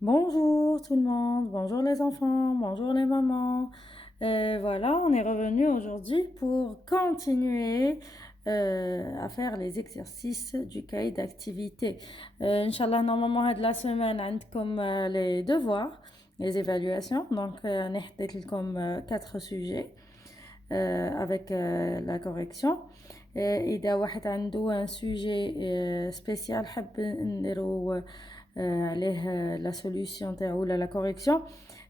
Bonjour tout le monde, bonjour les enfants, bonjour les mamans. Voilà, on est revenu aujourd'hui pour continuer à faire les exercices du cahier d'activité. Inch'Allah, normalement, de la semaine, comme les devoirs, les évaluations. Donc, comme 4 sujets avec la correction. إذا واحد عنده un sujet spécial حب نديرو عليه la solution تاعو ولا la correction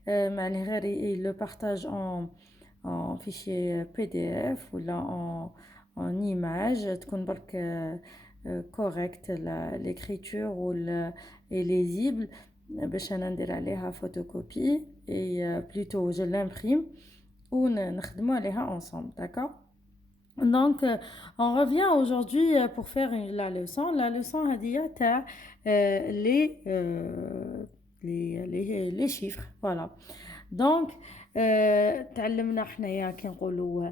معناه غير il le partage en fichier PDF ou là en image تكون برك correct l'écriture est lisible باش انا ندير عليها photocopie et plutôt je l'imprime ou نخدموا عليها ensemble, d'accord. Donc, on revient aujourd'hui pour faire la leçon. La leçon هذه تاع les chiffres. Voilà. Donc, تعلمنا حنايا كي نقولوا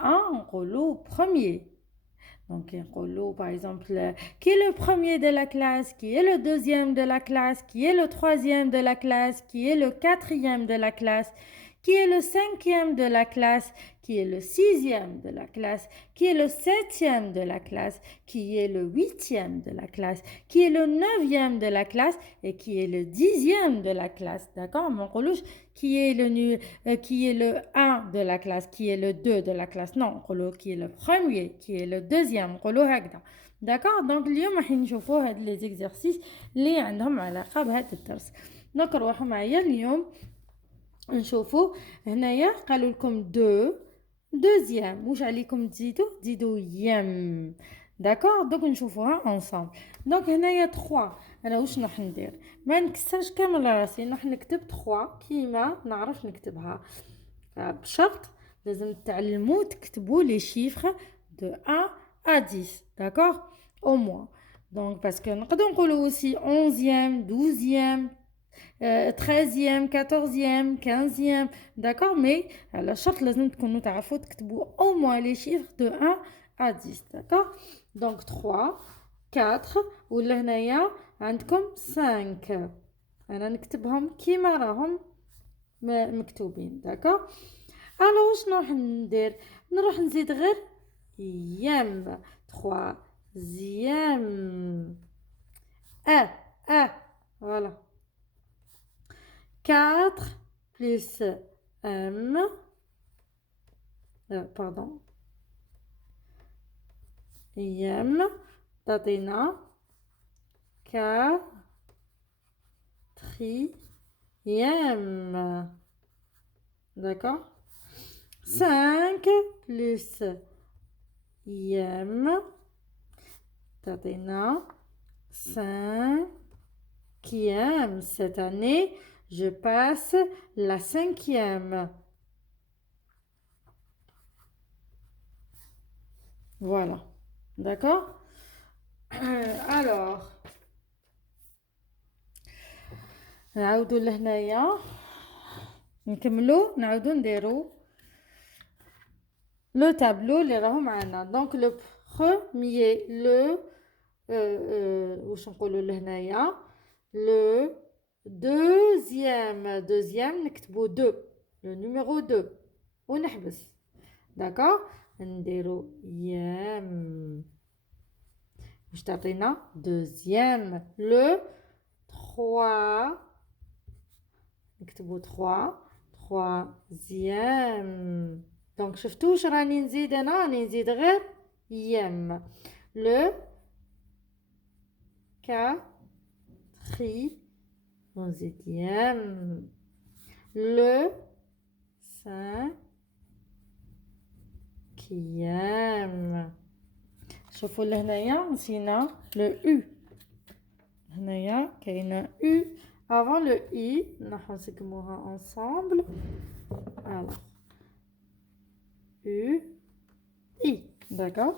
un نقولوا premier. Donc, نقولوا par exemple qui est le premier de la classe, qui est le deuxième de la classe, qui est le troisième de la classe, qui est le quatrième de la classe, qui est le cinquième de la classe, qui est le sixième de la classe, qui est le septième de la classe, qui est le huitième de la classe, qui est le neuvième de la classe et qui est le dixième de la classe. D'accord? Mon قولوش qui est le un de la classe, qui est le 2 de la classe. Non, qui est le premier, qui est le deuxième. D'accord? Donc اليوم راح نشوفوا هاد les exercices اللي عندهم علاقة بهذا الدرس. Donc روحوا معايا اليوم نشوفوا هنايا قالوا لكم دو دوزيام واش عليكم تزيدوا يم. داكور دوك نشوفوها انصامبل. دونك هنايا 3 انا واش راح ندير ما نكسرش كامل راسي راح نكتب 3 كيما نعرف نكتبها بشرط لازم تعلموا تكتبوا لي شيفر دو 1 à 10 d'accord au moins donc parce que نقدروا نقولوا aussi 11e 12e 13e 14e 15e d'accord mais على شرط لازم تكونوا تعرفوا تكتبوا au moins les chiffres de 1 à 10 d'accord donc 3 4 ولا هنايا عندكم 5 انا نكتبهم كيما راهم مكتوبين d'accord alors واش نروح ندير نروح نزيد غير يم 3e voilà 4 plus M, pardon, M, تعطينا quatrième. D'accord? 5 plus M, تعطينا cinquième. Cette année, je passe la 5e. Voilà. D'accord? Alors, نعاودو لهنايا نكملو نعاودو نديرو le tableau اللي راهو معنا. Donc le premier واش نقولوا لهنايا le deuxième نكتبو 2 le numéro 2 ونحبس. d'accord نديرو يم واش تعطينا deuxième le 3 نكتبو 3 troisième. دونك شفتوا واش راني نزيد انا راني نزيد غير يم لو كاتري ونزيد يم لو سانكيام. شوفوا لهنايا نسينا لو او هنايا كاينه او avant le i نروحو نسقموها ensemble alors U, I, d'accord.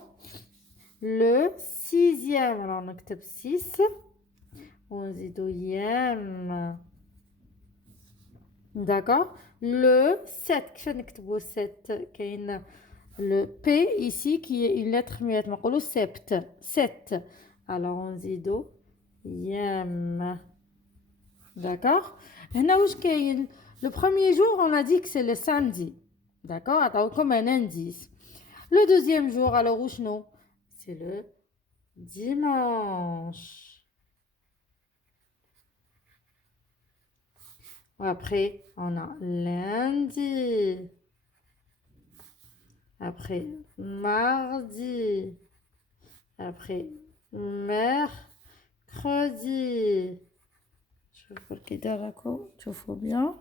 Le sixième, alors on active 6. On dit douzième. D'accord. Le 7, qu'est-ce que 7 le P ici qui est une lettre muette. On le sept. 7. Alors on dit douzième. d'accord. هنا واش كاين le premier jour on a dit que c'est le samedi, d'accord, attends comme un indice. Le deuxième jour alors وشنو c'est le dimanche. Après on a lundi, après mardi, après mercredi. Je vais le كده راكو تشوفوا bien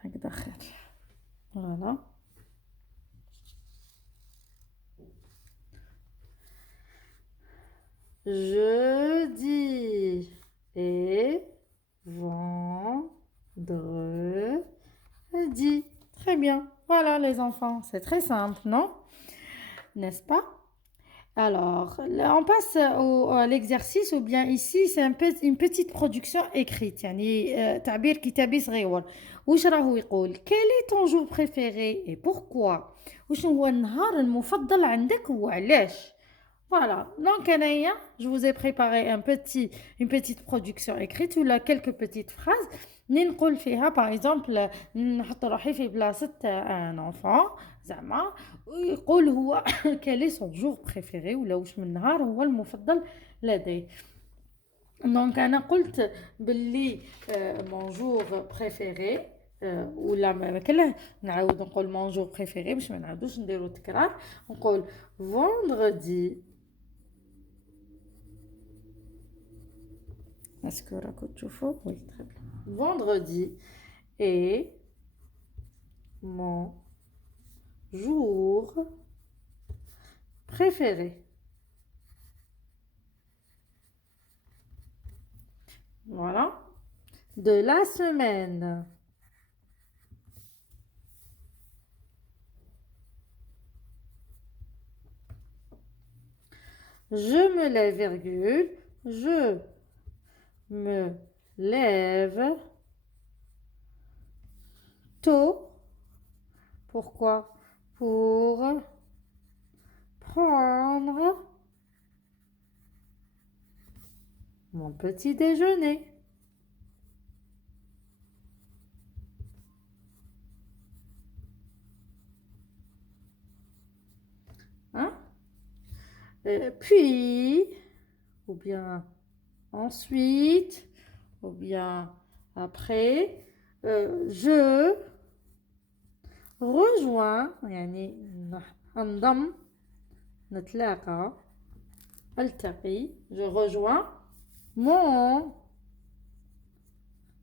هكذا خير. Voilà. Jeudi et vendredi. Très bien. Voilà les enfants, c'est très simple, non? N'est-ce pas? Alors, là, on passe à l'exercice ou bien ici, c'est une petite production écrite. يعني تعبير كتابي صغير. وش راهو يقول؟ Quel est ton jour préféré et pourquoi؟ وش هو النهار المفضل عندك وعلاش؟ Voilà, donc Anaya, je vous ai préparé une petite production écrite ou là quelques petites phrases. نقول فيها par exemple نحط روحي في بلاصة un enfant زعما ويقول هو quel est son jour préféré ولا واش من نهار هو المفضل لديه. Donc أنا قلت باللي mon jour préféré ولا ما كله نعاود نقول mon jour préféré باش ما نعاودوش نديرو تكرار. نقول vendredi. Est-ce que راكو تشوفوا؟ Oui, très bien. Vendredi est mon jour préféré. Voilà. De la semaine. Je me lève, virgule. Je me lève tôt. Pourquoi? Pour prendre mon petit déjeuner. Hein? Puis, ou bien ensuite, ou bien après, je rejoins يعني انضم نتلاقى التقي je rejoins mon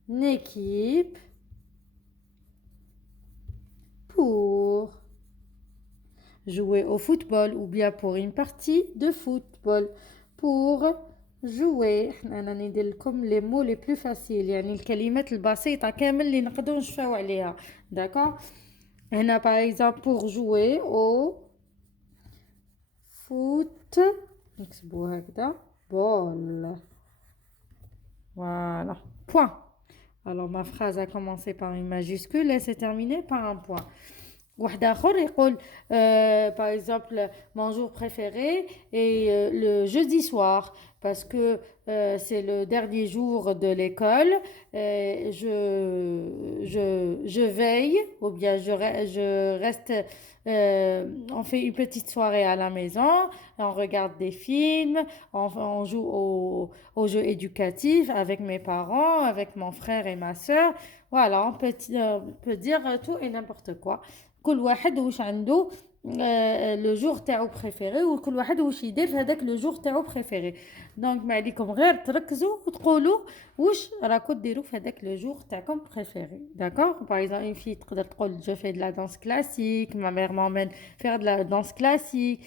équipe pour jouer au football ou bien pour une partie de football. Pour jouer انا ندير لكم les mots les plus faciles يعني الكلمات البسيطة كامل اللي نقدروا نشفاو عليها. D'accord? هنا par exemple pour jouer au foot نكتبوا هكذا ball. Voilà. Point. Alors ma phrase a commencé par une majuscule et s'est terminée par un point. واحد آخر يقول par exemple mon jour préféré est le jeudi soir parce que c'est le dernier jour de l'école. Je veille ou bien je reste on fait une petite soirée à la maison, on regarde des films, on joue aux jeux éducatifs avec mes parents, avec mon frère et ma soeur. Voilà, on peut dire tout et n'importe quoi. كل واحد واش عنده لو جور تاعو بريفيري وكل واحد واش يدير في هذاك لو جور تاعو بريفيري. دونك ما عليكم غير تركزوا وتقولوا واش راكم ديروا في هذاك لو جور تاعكم بريفيري. داكور باغ اكزومبل اون في تقدر تقول جو في de la danse classique, ma mère m'emmène faire de la danse classique.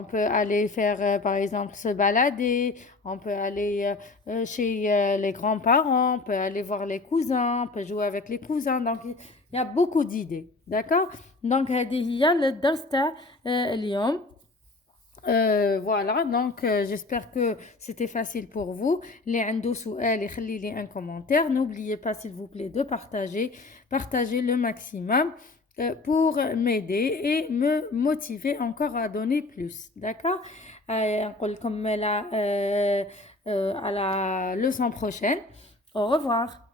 On peut aller faire, par exemple, se balader, on peut aller chez les grands-parents, on peut aller voir les cousins, on peut jouer avec les cousins. Donc, il y a beaucoup d'idées. D'accord? Donc, هذه هي الدرس تاع اليوم. Voilà, donc j'espère que c'était facile pour vous. Les عنده سؤال يخلي لي un commentaire. N'oubliez pas, s'il vous plaît, de partager le maximum. pour m'aider et me motiver encore à donner plus. D'accord? نقول لكم à la leçon prochaine. Au revoir.